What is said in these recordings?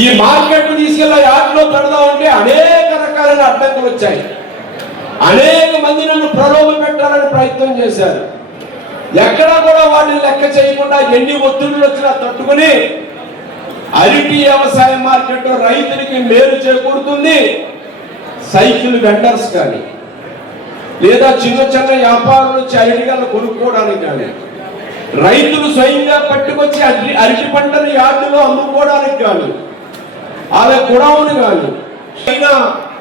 ఈ మార్కెట్ తీసుకెళ్ళి యార్డ్లో పెడదామంటే అనేక రకాలైన అడ్డంకులు వచ్చాయి. అనేక మంది నన్ను ప్రలోభ పెట్టాలని ప్రయత్నం చేశారు. ఎక్కడా కూడా వాటిని లెక్క చేయకుండా ఎన్ని ఒత్తిళ్లు వచ్చినా తట్టుకుని అరటి వ్యవసాయ మార్కెట్ రైతులకి మేలు చేకూరుతుంది. సైకిల్ వెండర్స్ కానీ లేదా చిన్న చిన్న వ్యాపారులు వచ్చి అరటిగలను కొనుక్కోవడానికి కానీ రైతులు స్వయంగా పట్టుకొచ్చి అరటి పంటను యార్డులో అమ్ముకోవడానికి కానీ అలా గుణమును కానీ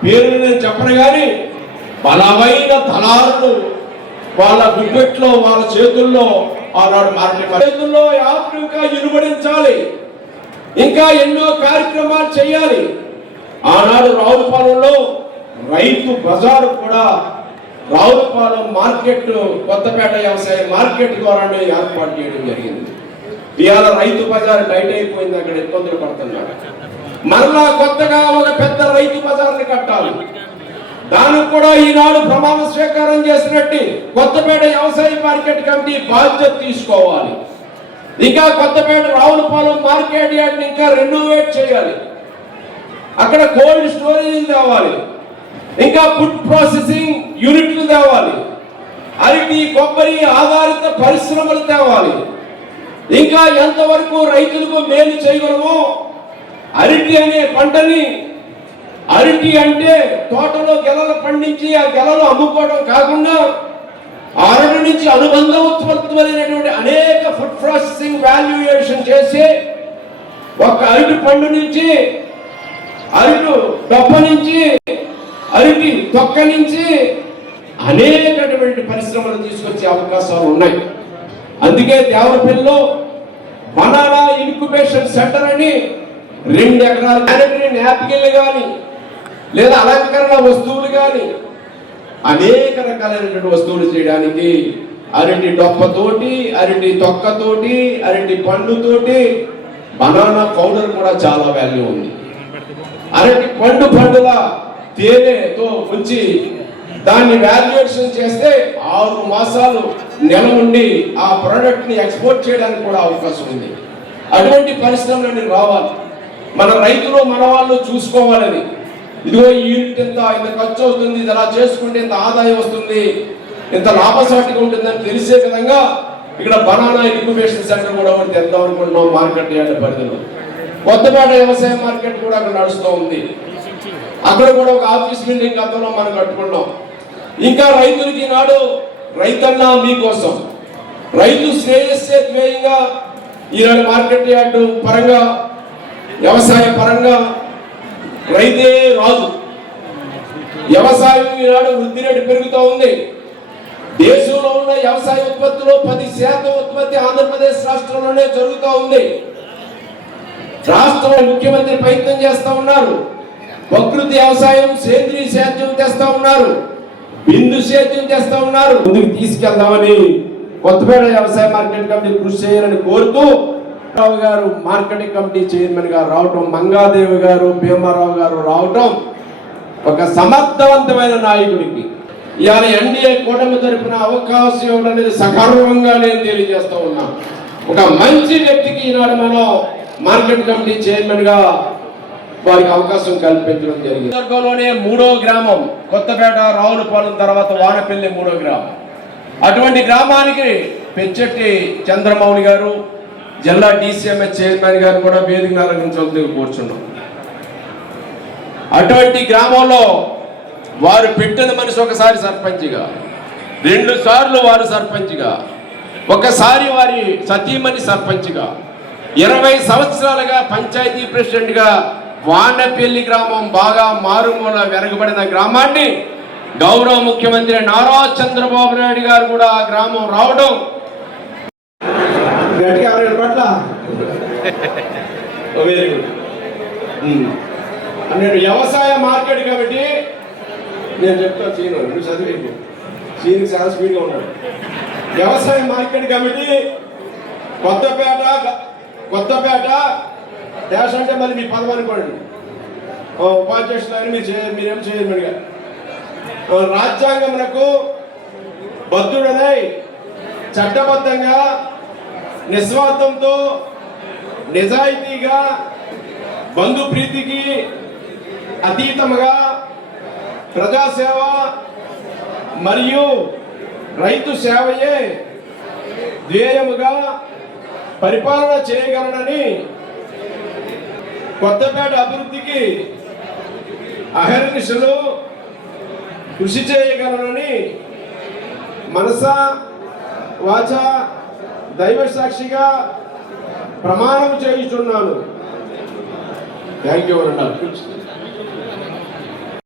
పేరు నేను చెప్పను కానీ బలమైన దళారులు వాళ్ళ గుప్పెట్లో వాళ్ళ చేతుల్లో ఆనాడు మార్కెట్ చేతుల్లో యాప్ ఇంకా ఇనుబడించాలి. ఇంకా ఎన్నో కార్యక్రమాలు చేయాలి. ఆనాడు రావులపాలెంలో రైతు బజారు కూడా రావులపాలెం మార్కెట్ కొత్తపేట వ్యవసాయ మార్కెట్ ద్వారానే ఏర్పాటు చేయడం జరిగింది. ఇవాళ రైతు బజార్ టైట్ అయిపోయింది, అక్కడ ఇబ్బందులు పడుతున్నాడు. మరలా కొత్తగా ఒక పెద్ద రైతు బజార్ని కట్టాలి. దానికి కూడా ఈనాడు ప్రమాణ స్వీకారం చేసినట్టు కొత్తపేట వ్యవసాయ మార్కెట్ కమిటీ బాధ్యత తీసుకోవాలి. ఇంకా కొత్తపేట రావులపాలెం మార్కెట్ యార్డ్ని ఇంకా రెనోవేట్ చేయాలి. అక్కడ కోల్డ్ స్టోరేజ్ తేవాలి. ఇంకా ఫుడ్ ప్రాసెసింగ్ యూనిట్లు తేవాలి. అరటి కొబ్బరి ఆధారిత పరిశ్రమలు తేవాలి. ఇంకా ఎంతవరకు రైతులకు మేలు చేయగలమో అరటి అనే పంటని, అరటి అంటే తోటలో గెలలు పండించి ఆ గెలలు అమ్ముకోవడం కాకుండా అరటి నుంచి అనుబంధ ఉత్పత్తులైనటువంటి అనేక ఫుడ్ ప్రాసెసింగ్ వాల్యుయేషన్ చేసి ఒక అరటి పండు నుంచి, అరటి డొప్ప నుంచి, అరటి తొక్క నుంచి అనేకటువంటి పరిశ్రమలు తీసుకొచ్చే అవకాశాలు ఉన్నాయి. అందుకే దేవరపల్లిలో బనానా ఇన్క్యుబేషన్ సెంటర్ అని 2 ఎకరాల శానిటరీ నాప్కిన్లు కానీ లేదా అలంకరణ వస్తువులు కానీ అనేక రకాలైనటువంటి వస్తువులు చేయడానికి అరటి డొప్పతోటి, అరటి తొక్కతోటి, అరటి పండుతోటి బనానా పౌడర్ కూడా చాలా వాల్యూ ఉంది. అరటి పండుల తేనెతో ఉంచి దాన్ని వాల్యుయేషన్ చేస్తే 6 మాసాలు నెల ఉండి ఆ ప్రోడక్ట్ ని ఎక్స్పోర్ట్ చేయడానికి కూడా అవకాశం ఉంది. అటువంటి పరిశ్రమలన్నీ రావాలి. మన రైతులు మన వాళ్ళు చూసుకోవాలని, ఇదిగో ఈ యూనిట్ ఇంత ఖర్చు అవుతుంది, ఇది అలా చేసుకుంటే ఇంత ఆదాయం వస్తుంది, ఇంత లాభసాటిగా ఉంటుందని తెలిసే విధంగా ఇక్కడ బనానా ఇన్క్యుబేషన్ సెంటర్ కూడా ఒకటి తెద్దాం అనుకుంటున్నాం. మార్కెట్ యార్డ్ పరిధిలో కొత్తపేట వ్యవసాయ మార్కెట్ కూడా అక్కడ నడుస్తూ ఉంది. అక్కడ కూడా ఒక ఆఫీస్ బిల్డింగ్ గతంలో మనం కట్టుకున్నాం. ఇంకా రైతులకి ఈనాడు రైతన్న మీకోసం, రైతు శ్రేయస్సే ధ్యేయంగా ఈనాడు మార్కెట్ యార్డు పరంగా, వ్యవసాయ పరంగా రైతే రాజు. వ్యవసాయం ఈనాడు వృద్ధి రేటు పెరుగుతూ ఉంది. దేశంలో ఉన్న వ్యవసాయ ఉత్పత్తిలో 10% ఉత్పత్తి ఆంధ్రప్రదేశ్ రాష్ట్రంలోనే జరుగుతూ ఉంది. రాష్ట్రంలో ముఖ్యమంత్రి ప్రయత్నం చేస్తూ ఉన్నారు. ప్రకృతి వ్యవసాయం, సేంద్రీయ సేద్యం చేస్తూ ఉన్నారు, బిందు సేద్యం చేస్తూ ఉన్నారు. ముందుకు తీసుకెళ్దామని కొత్తపేట వ్యవసాయ మార్కెట్ కమిటీ కృషి చేయాలని కోరుతూ రావు గారు మార్కెటింగ్ కమిటీ చైర్మన్ గా రావటం, మంగాదేవి గారు, భీమారావు గారు రావటం ఒక సమర్థవంతమైన నాయకుడికి ఇవాళ ఎన్డీఏ కూటమి తరపున అవకాశం ఇవ్వడం అనేది సగర్వంగా నేను తెలియజేస్తూ ఉన్నాను. ఒక మంచి వ్యక్తికి ఈనాడు మనం మార్కెట్ కమిటీ చైర్మన్ గా వారికి అవకాశం కల్పించడం జరిగింది. వర్గంలోనే 3వ గ్రామం కొత్తపేట, రావులపాలెం తర్వాత వానపల్లి 3వ గ్రామం. అటువంటి గ్రామానికి పెంచెట్టి చంద్రమౌళి గారు, జిల్లా DCMS చైర్మన్ గారు కూడా వేదిక అలంకరించాలని కూర్చున్నాం. అటువంటి గ్రామంలో వారు పెట్టిన మనిషి ఒకసారి సర్పంచ్గా, 2 సార్లు వారు సర్పంచ్గా, ఒకసారి వారి సతీమణి సర్పంచ్గా, 20 సంవత్సరాలుగా పంచాయతీ ప్రెసిడెంట్గా వానపల్లి గ్రామం బాగా మారుమూల వెనకబడిన గ్రామాన్ని గౌరవ ముఖ్యమంత్రి నారా చంద్రబాబు నాయుడు గారు కూడా ఆ గ్రామం రావడం నేను వ్యవసాయ మార్కెట్ కమిటీ నేను చెప్తాను. నువ్వు చదివేది సీనికి చాలా స్పీడ్గా ఉన్నాడు. వ్యవసాయ మార్కెట్ కమిటీ కొత్తపేట డాష్ అంటే మళ్ళీ మీ పదం అనుకోండి, ఉపాధ్యక్షులు అని మీరేం చైర్మన్ గారు, రాజ్యాంగమునకు బద్ధుడనై చట్టబద్ధంగా నిస్వార్థంతో నిజాయితీగా బంధు ప్రీతికి అతీతముగా ప్రజాసేవ మరియు రైతు సేవయే ధ్యేయముగా పరిపాలన చేయగలనని, కొత్తపేట అభివృద్ధికి అహర్నిశలు కృషి చేయగలనని మనస వాచ దైవ సాక్షిగా ప్రమాణం చేయుచున్నాను. థ్యాంక్ యూ అన్నారు.